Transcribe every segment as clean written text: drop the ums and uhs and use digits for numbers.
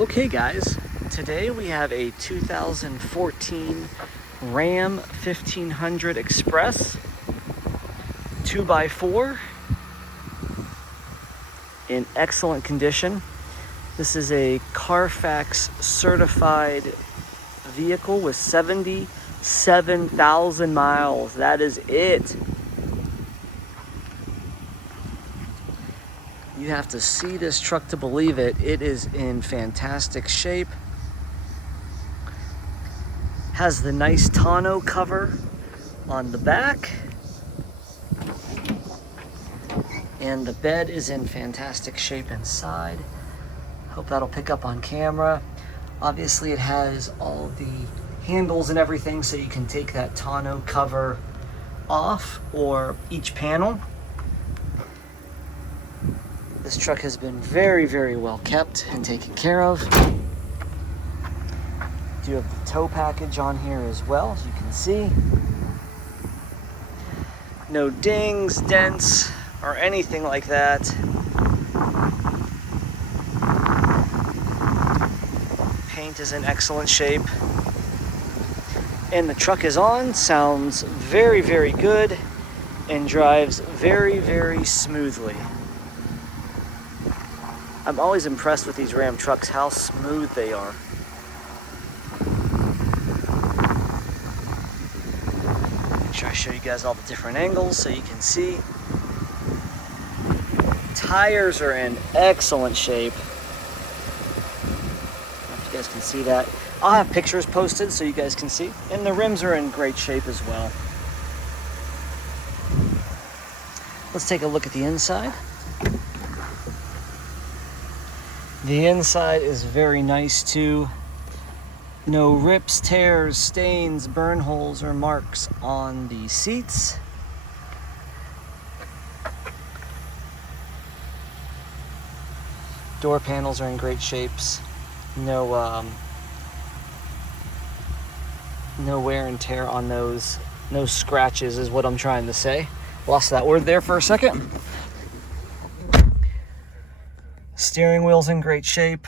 Okay guys, today we have a 2014 Ram 1500 Express 2x4 in excellent condition. This is a CARFAX certified vehicle with 77,000 miles. That is it. You have to see this truck to believe it. It is in fantastic shape. Has the nice tonneau cover on the back. And the bed is in fantastic shape inside. Hope that'll pick up on camera. Obviously it has all the handles and everything so you can take that tonneau cover off or each panel. This truck has been very, very well kept and taken care of. Do have the tow package on here as well, as you can see. No dings, dents, or anything like that. Paint is in excellent shape. And the truck is on, sounds very, very good, and drives very, very smoothly. I'm always impressed with these Ram trucks, how smooth they are. Make sure I show you guys all the different angles so you can see. Tires are in excellent shape. I don't know if you guys can see that. I'll have pictures posted so you guys can see. And the rims are in great shape as well. Let's take a look at the inside. The inside is very nice too. No rips, tears, stains, burn holes, or marks on the seats. Door panels are in great shapes. No wear and tear on those. No scratches is what I'm trying to say. Lost that word there for a second. Steering wheel's in great shape.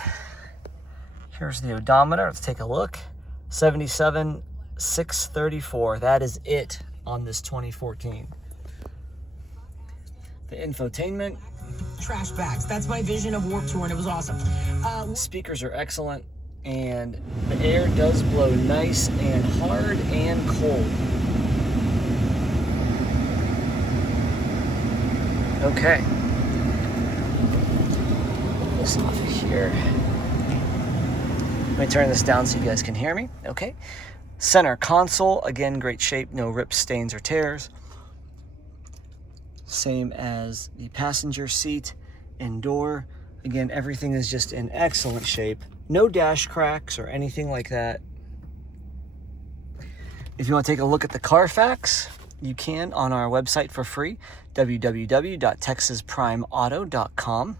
Here's the odometer. Let's take a look. 77,634. That is it on this 2014. The infotainment. Trash bags. That's my vision of Warped Tour, and it was awesome. Speakers are excellent, and the air does blow nice and hard and cold. Okay. This off of here. Let me turn this down so you guys can hear me. Okay. Center console, again, great shape, no rips, stains, or tears. Same as the passenger seat and door. Again, everything is just in excellent shape. No dash cracks or anything like that. If you want to take a look at the CARFAX, you can on our website for free, www.texasprimeauto.com.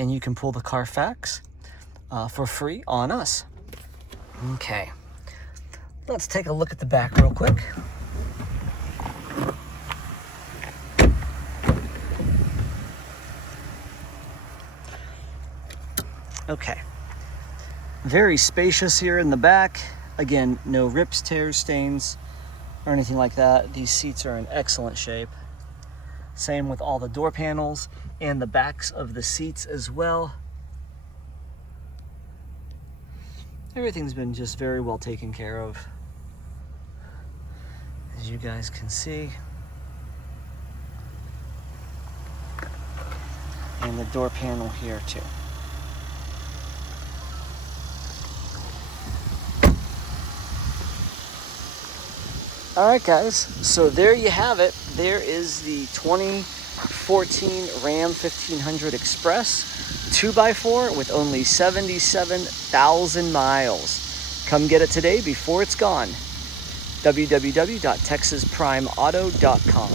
And you can pull the CARFAX for free on us. Okay, let's take a look at the back real quick. Okay, very spacious here in the back. Again, no rips, tears, stains, or anything like that. These seats are in excellent shape. Same with all the door panels and the backs of the seats as well. Everything's been just very well taken care of, as you guys can see. And the door panel here too. All right, guys, so there you have it. There is the 2014 Ram 1500 Express 2x4 with only 77,000 miles. Come get it today before it's gone. www.texasprimeauto.com.